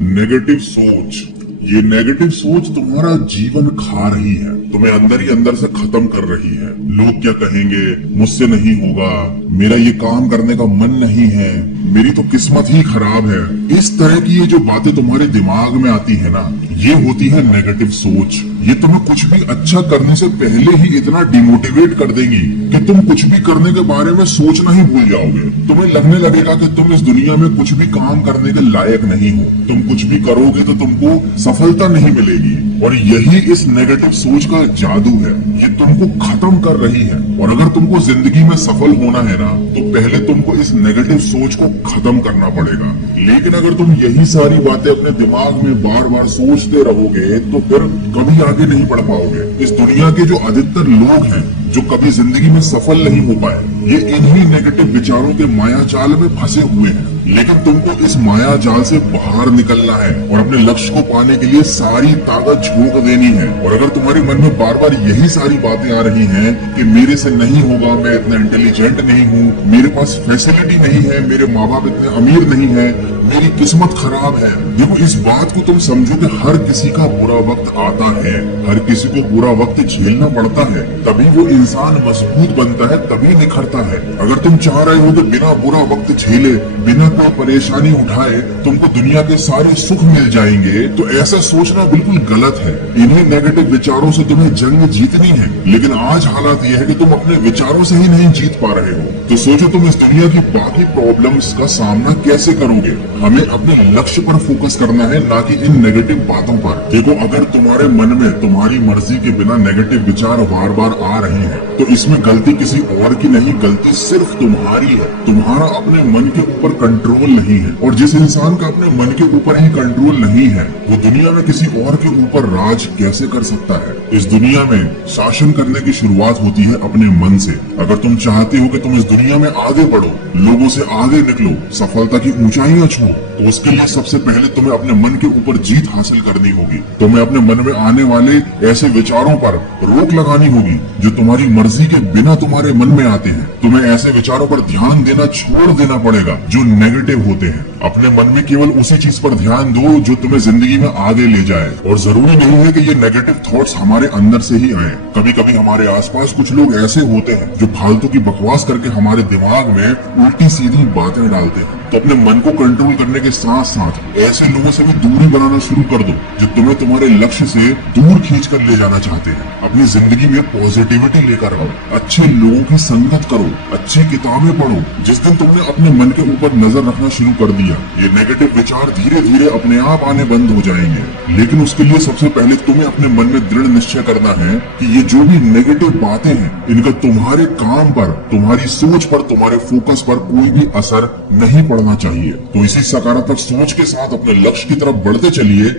Negative सोच, ये negative सोच तुम्हारा जीवन खा रही है, तुम्हें अंदर ही अंदर से खत्म कर रही है। लोग क्या कहेंगे, मुझसे नहीं होगा, मेरा ये काम करने का मन नहीं है, मेरी तो किस्मत ही खराब है। इस तरह की ये जो बातें तुम्हारे दिमाग में आती है ना, ये होती है नेगेटिव सोच। ये तुम्हें कुछ भी अच्छा करने से पहले ही इतना डिमोटिवेट कर देगी कि तुम कुछ भी करने के बारे में सोचना ही भूल जाओगे। तुम्हें लगने लगेगा कि तुम इस दुनिया में कुछ भी काम करने के लायक नहीं हो। तुम कुछ भी करोगे तो तुमको सफलता नहीं मिलेगी। और यही इस नेगेटिव सोच का जादू है, ये तुमको खत्म कर रही है। और अगर तुमको जिंदगी में सफल होना है ना, तो पहले तुमको इस नेगेटिव सोच को खत्म करना पड़ेगा। लेकिन अगर तुम यही सारी बातें अपने दिमाग में बार बार सोचते रहोगे तो फिर कभी आगे नहीं बढ़ पाओगे। इस दुनिया के जो अधिकतर लोग हैं जो कभी जिंदगी में सफल नहीं हो पाए, ये इन्हीं नेगेटिव विचारों के माया जाल में फंसे हुए हैं। लेकिन तुमको इस माया जाल से बाहर निकलना है और अपने लक्ष्य को पाने के लिए सारी ताकत झोंक देनी है। और अगर तुम्हारे मन में बार बार यही सारी बातें आ रही हैं कि मेरे से नहीं होगा, मैं इतना इंटेलिजेंट नहीं हूँ, मेरे पास फैसिलिटी नहीं है, मेरे माँ बाप इतने अमीर नहीं है, मेरी किस्मत खराब है। देखो, इस बात को तुम समझो कि हर किसी का बुरा वक्त आता है, हर किसी को बुरा वक्त झेलना पड़ता है, तभी वो इंसान मजबूत बनता है, तभी निखरता है। अगर तुम चाह रहे हो कि बिना बुरा वक्त झेले, बिना कोई परेशानी उठाए तुमको दुनिया के सारे सुख मिल जाएंगे, तो ऐसा सोचना बिल्कुल गलत है। इन्हीं नेगेटिव विचारों से तुम्हें जंग जीतनी है। लेकिन आज हालात यह है कि तुम अपने विचारों से ही नहीं जीत पा रहे हो। तो सोचो तुम इस दुनिया की बाकी प्रॉब्लम्स का सामना कैसे करोगे। हमें अपने लक्ष्य पर फोकस करना है, ना कि इन नेगेटिव बातों पर। देखो, अगर तुम्हारे मन में तुम्हारी मर्जी के बिना नेगेटिव विचार बार बार आ रहे हैं, तो इसमें गलती किसी और की नहीं, गलती सिर्फ तुम्हारी है। तुम्हारा अपने मन के ऊपर कंट्रोल नहीं है। और जिस इंसान का अपने मन के ऊपर ही कंट्रोल नहीं है, वो दुनिया में किसी और के ऊपर राज कैसे कर सकता है। इस दुनिया में शासन करने की शुरुआत होती है अपने मन से। अगर तुम चाहते हो कि तुम इस दुनिया में आगे बढ़ो, लोगों से आगे निकलो, सफलता की ऊंचाइयां छुओ, तो उसके लिए सबसे पहले तुम्हें अपने मन के ऊपर जीत हासिल करनी होगी। तुम्हें अपने मन में आने वाले ऐसे विचारों पर रोक लगानी होगी जो तुम्हारी मर्जी के बिना तुम्हारे मन में आते हैं। तुम्हें ऐसे विचारों पर ध्यान देना छोड़ देना पड़ेगा जो नेगेटिव होते हैं। अपने मन में केवल उसी चीज पर ध्यान दो जो तुम्हें जिंदगी में आगे ले जाए। और जरूरी नहीं है कि ये नेगेटिव थॉट्स हमारे अंदर से ही आए। कभी कभी हमारे आसपास कुछ लोग ऐसे होते हैं जो फालतू की बकवास करके हमारे दिमाग में उल्टी सीधी बातें डालते हैं। तो अपने मन को कंट्रोल करने के साथ साथ ऐसे लोगों से भी दूरी बनाना शुरू कर दो जो तुम्हें तुम्हारे लक्ष्य से दूर खींच कर ले जाना चाहते हैं। अपनी जिंदगी में पॉजिटिविटी लेकर आओ, अच्छे लोगों की संगत करो, अच्छी किताबें पढ़ो। जिस दिन तुमने अपने मन के ऊपर नजर रखना शुरू कर दिया, ये नेगेटिव विचार धीरे धीरे अपने आप आने बंद हो जाएंगे। लेकिन उसके लिए सबसे पहले तुम्हें अपने मन में दृढ़ निश्चय करना है कि ये जो भी नेगेटिव बातें हैं, इनका तुम्हारे काम पर, तुम्हारी सोच पर, तुम्हारे फोकस पर कोई भी असर नहीं पड़ना चाहिए। तो इसी सकारात्मक सोच के साथ अपने लक्ष्य की तरफ बढ़ते चलिए।